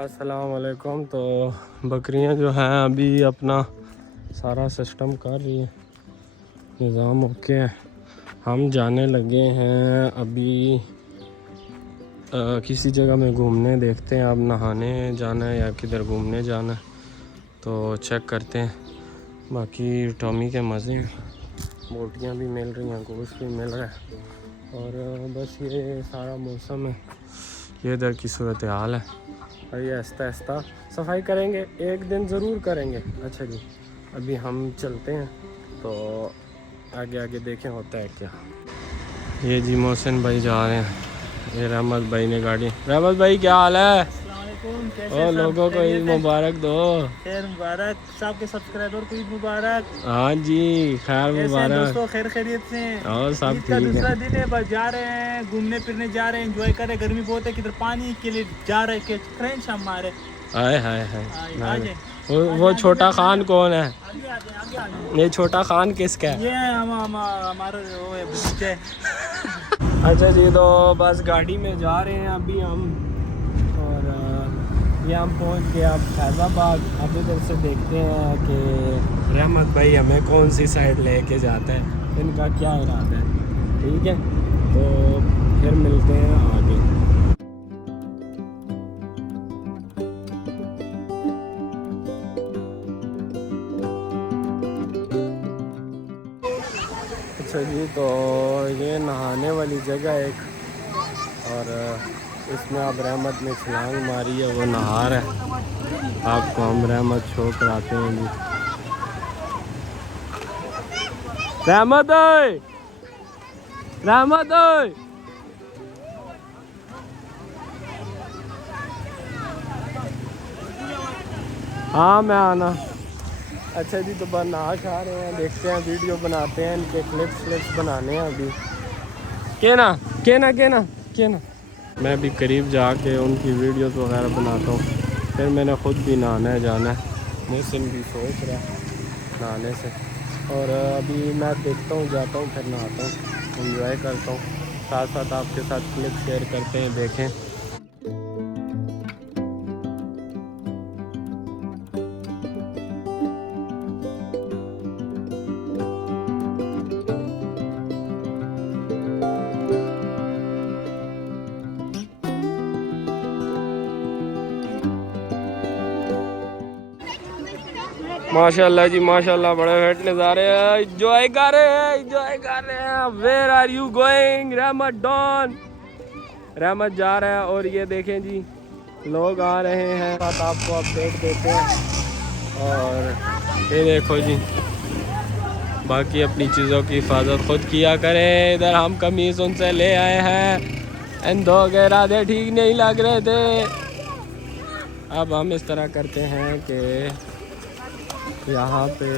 अस्सलाम वालेकुम। तो बकरियां जो हैं अभी अपना सारा सिस्टम कर रही हैं, निज़ाम ओके है। हम जाने लगे हैं अभी किसी जगह में घूमने, देखते हैं अब नहाने जाना है या किधर घूमने जाना है, तो चेक करते हैं। बाकी टॉमी के मज़े हैं, बोटियाँ भी मिल रही हैं, गोश्त भी मिल रहा है, और बस ये सारा मौसम है, ये इधर की सूरत हाल है। और ये आहिस्ता आहिस्ता सफाई करेंगे, एक दिन ज़रूर करेंगे। अच्छा जी, अभी हम चलते हैं, तो आगे आगे देखें होता है क्या। ये जी मोहसिन भाई जा रहे हैं, ये रहमत भाई ने गाड़ी। रहमत भाई क्या हाल है? और लोगों को ईद मुबारक दो। खैर मुबारक, सबके सब्सक्राइबर को ईद मुबारक। हाँ जी, खैर मुबारक दोस्तों, खैर खैरियत से हैं? और सब ईद का ठीक दूसरा है। दिन है, बस जा रहे हैं घूमने फिरने, जा रहे हैं एंजॉय कर रहे हैं। गर्मी बहुत है, किधर पानी के लिए जा रहे हैं, फ्रेंड्स हमारे। हाय हाय हाय। आ जाए। वो छोटा खान कौन है? आगे आ जाए, आगे आ जाए। ये छोटा खान किसका है? ये हमारा वो है, भतीजा है। अच्छा जी, तो बस गाड़ी में जा रहे हैं अभी हम, और ये हम पहुंच गए अब फैज़ाबाद। अब इधर से देखते हैं कि रहमत भाई हमें कौन सी साइड लेके जाता है, इनका क्या इरादा है। ठीक है, तो फिर मिलते हैं आगे। अच्छा जी, तो ये नहाने वाली जगह एक, और इसमें अब रहमत ने छलांग मारी है, वो नहा रहा है। आपको हम रहमत शो कराते हैं जी। रहमत ओए, रहमत ओए। हाँ मैं आना। अच्छा जी, तो बस नहा खा रहे हैं, देखते हैं वीडियो बनाते हैं, इनके क्लिप्स बनाने हैं अभी। के ना के ना के ना के ना मैं भी करीब जाके उनकी वीडियोस वगैरह बनाता हूँ, फिर मैंने ख़ुद भी नहाना है, जाना है। मुहसिन भी सोच रहा है नहाने से, और अभी मैं देखता हूँ, जाता हूँ, फिर नहाता हूँ, एंजॉय करता हूँ, साथ साथ आपके साथ क्लिप शेयर करते हैं, देखें। माशाल्लाह जी माशाल्लाह, बड़े वेट नज़ारे हैं, एंजॉय कर रहे हैं, एंजॉय कर रहे हैं। Where are you going? Rahmat don, Rahmat जा रहा है, और ये देखें जी लोग आ रहे हैं, साथ आपको अपडेट देते हैं। और ये देखो जी, बाकी अपनी चीज़ों की हिफाजत खुद किया करें। इधर हम कमीज़ उनसे ले आए हैं, इन दो के इरादे ठीक नहीं लग रहे थे। अब हम इस तरह करते हैं कि यहाँ पे,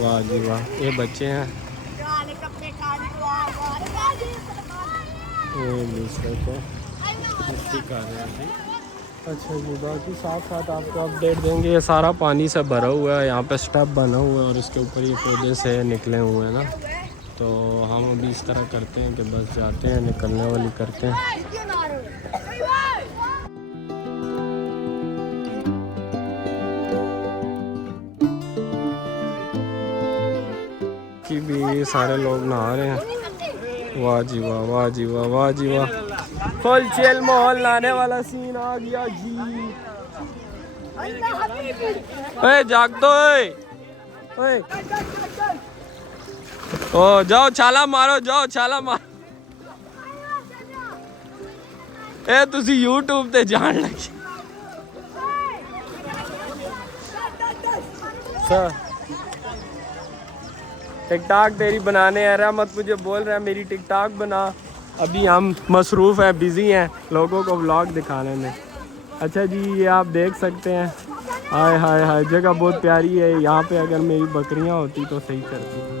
वाह जी वाह, ये बच्चे हैं, ये दूसरे को मस्ती कर रहे हैं जी। अच्छा जी, बाकी साथ साथ आपको अपडेट देंगे। ये सारा पानी से भरा हुआ है, यहाँ पे स्टेप बना हुआ है, और इसके ऊपर ये पौधे से निकले हुए हैं ना। तो हम अभी इस तरह करते हैं कि बस जाते हैं, निकलने वाली करते हैं। कि भी सारे लोग नहा रहे हैं। वाह जी वाह, वाह जी वाह, वाह जी वाह, फुल चिल माहौल, नहाने वाला सीन आ गया जी। ओए जाग तो, ओए ओ जाओ छाला मारो, जाओ छाला मारो। ए तुसी यूट्यूब ते जान लगी सर, टिकटॉक तेरी बनाने हैं। रहमत मुझे बोल रहा है मेरी टिकटॉक बना। अभी हम मसरूफ़ हैं, बिज़ी हैं लोगों को व्लॉग दिखाने में। अच्छा जी, ये आप देख सकते हैं, हाय हाय हाय, जगह बहुत प्यारी है। यहाँ पे अगर मेरी बकरियाँ होती तो सही करती।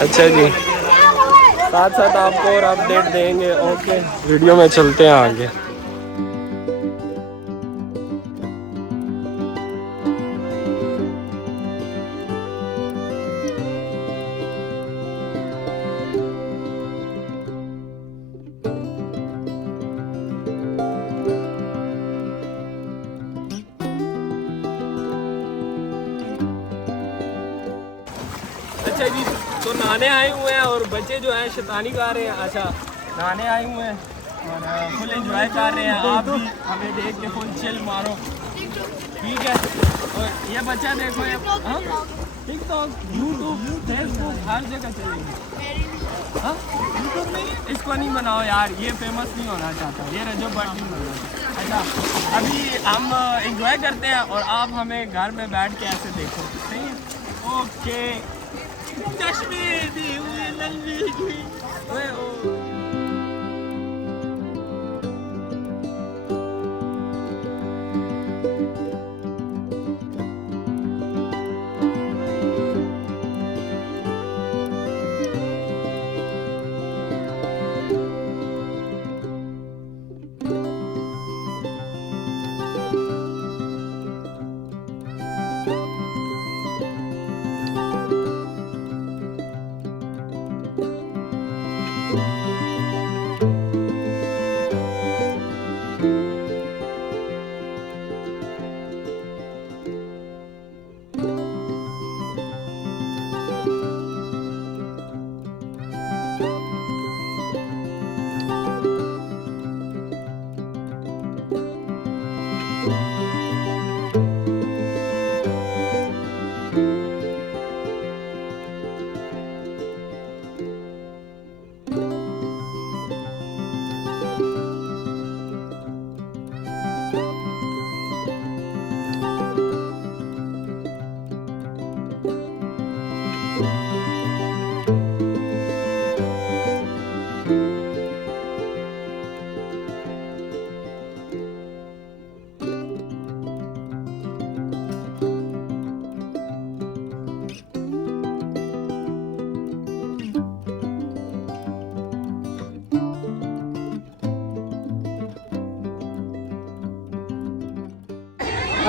अच्छा जी, साथ साथ आपको और अपडेट देंगे। ओके, वीडियो में चलते हैं आगे। अच्छा जी, तो नहाने आए हुए हैं और बच्चे जो हैं शैतानी कर रहे हैं। अच्छा, नहाने आए हुए हैं और फुल एंजॉय कर रहे हैं। आप भी हमें देख के फुल चिल मारो, ठीक है। और ये बच्चा देखो, ये टिकटॉक, यूट्यूब, फेसबुक हर जगह चलेगी। हाँ, यूट्यूब नहीं, इसको नहीं बनाओ यार, ये फेमस नहीं होना चाहता, ये रजो बट नहीं बनना चाहता। अच्छा, अभी हम एंजॉय करते हैं और आप हमें घर में बैठ के ऐसे देखो, सही है? ओके, चश्मे दी हुए नन्ही ओए ओ।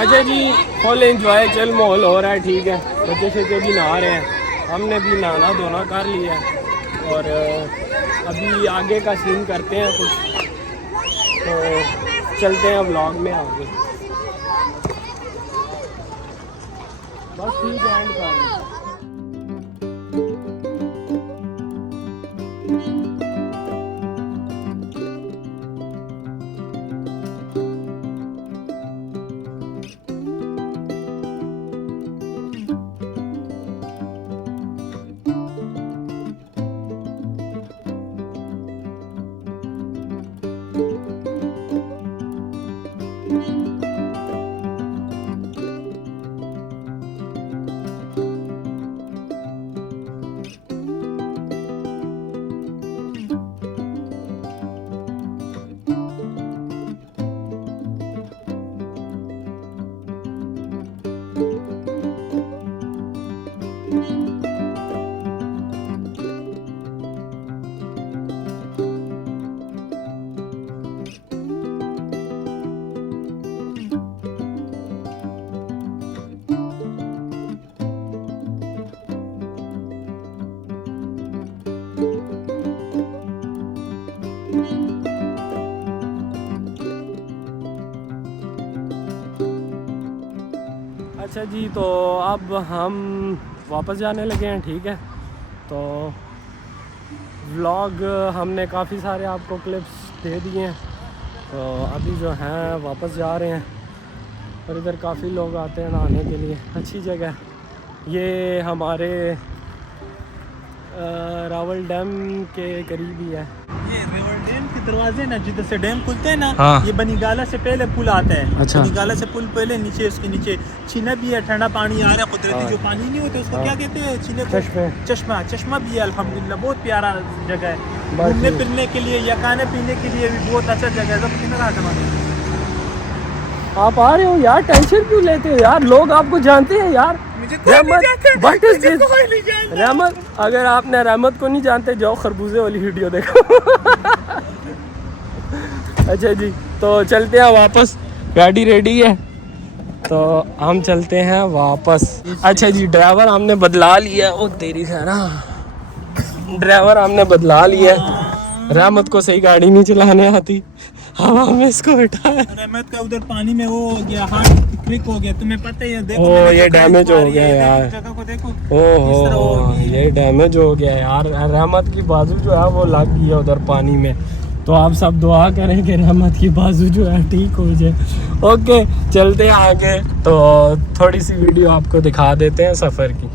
अच्छा जी, फुल एंजॉय चल माहौल हो रहा है, ठीक है। बच्चे शच्चे भी नहा रहे हैं, हमने भी नहाना धोना कर लिया है और अभी आगे का सीन करते हैं कुछ, तो चलते हैं व्लॉग में आगे। बस ठीक है, एंड कर। अच्छा जी, तो अब हम वापस जाने लगे हैं, ठीक है। तो व्लॉग हमने काफ़ी सारे आपको क्लिप्स दे दिए हैं, तो अभी जो हैं वापस जा रहे हैं। और इधर काफ़ी लोग आते हैं नहाने के लिए, अच्छी जगह। ये हमारे रावल डैम के करीब ही है। ये रावल डैम के दरवाजे ना, जिधर से डैम खुलते हैं ना, हाँ। ये बनीगाला से पहले पुल आता है। अच्छा। बनीगाला से पुल पहले, नीचे उसके नीचे चीना भी है, ठंडा पानी आ रहा है, कुदरती जो पानी नहीं होता उसको क्या कहते हैं, चीने को चश्मा। चश्मा भी है, अल्हम्दुलिल्लाह बहुत प्यारा जगह है घूमने फिरने के लिए या खाने पीने के लिए भी बहुत अच्छा जगह है। आप आ रहे हो यार, टेंशन क्यों लेते हो यार, लोग आपको जानते हैं यार। रहमत व्हाट इज दिस? रहमत, अगर आपने रहमत को नहीं जानते जाओ खरबूजे वाली वीडियो देखो। अच्छा जी, तो चलते हैं वापस, गाड़ी रेडी है तो हम चलते हैं वापस। अच्छा जी, ड्राइवर हमने बदला लिया। ओ तेरी खैरा, ड्राइवर हमने बदला लिया। रहमत को सही गाड़ी नहीं चलाने आती, हवा में इसको बैठाया। रहमत का उधर पानी में वो हो गया, हाथ क्लिक हो गया, तुम्हें पता ही है। देखो ओ ये डैमेज हो गया यार, जगह को देखो। ओहो ये डैमेज हो गया यार। रहमत की बाजू जो है वो लग गई है उधर पानी में, तो आप सब दुआ करें कि रहमत की बाजू जो है ठीक हो जाए। ओके चलते हैं आगे, तो थोड़ी सी वीडियो आपको दिखा देते हैं सफ़र की।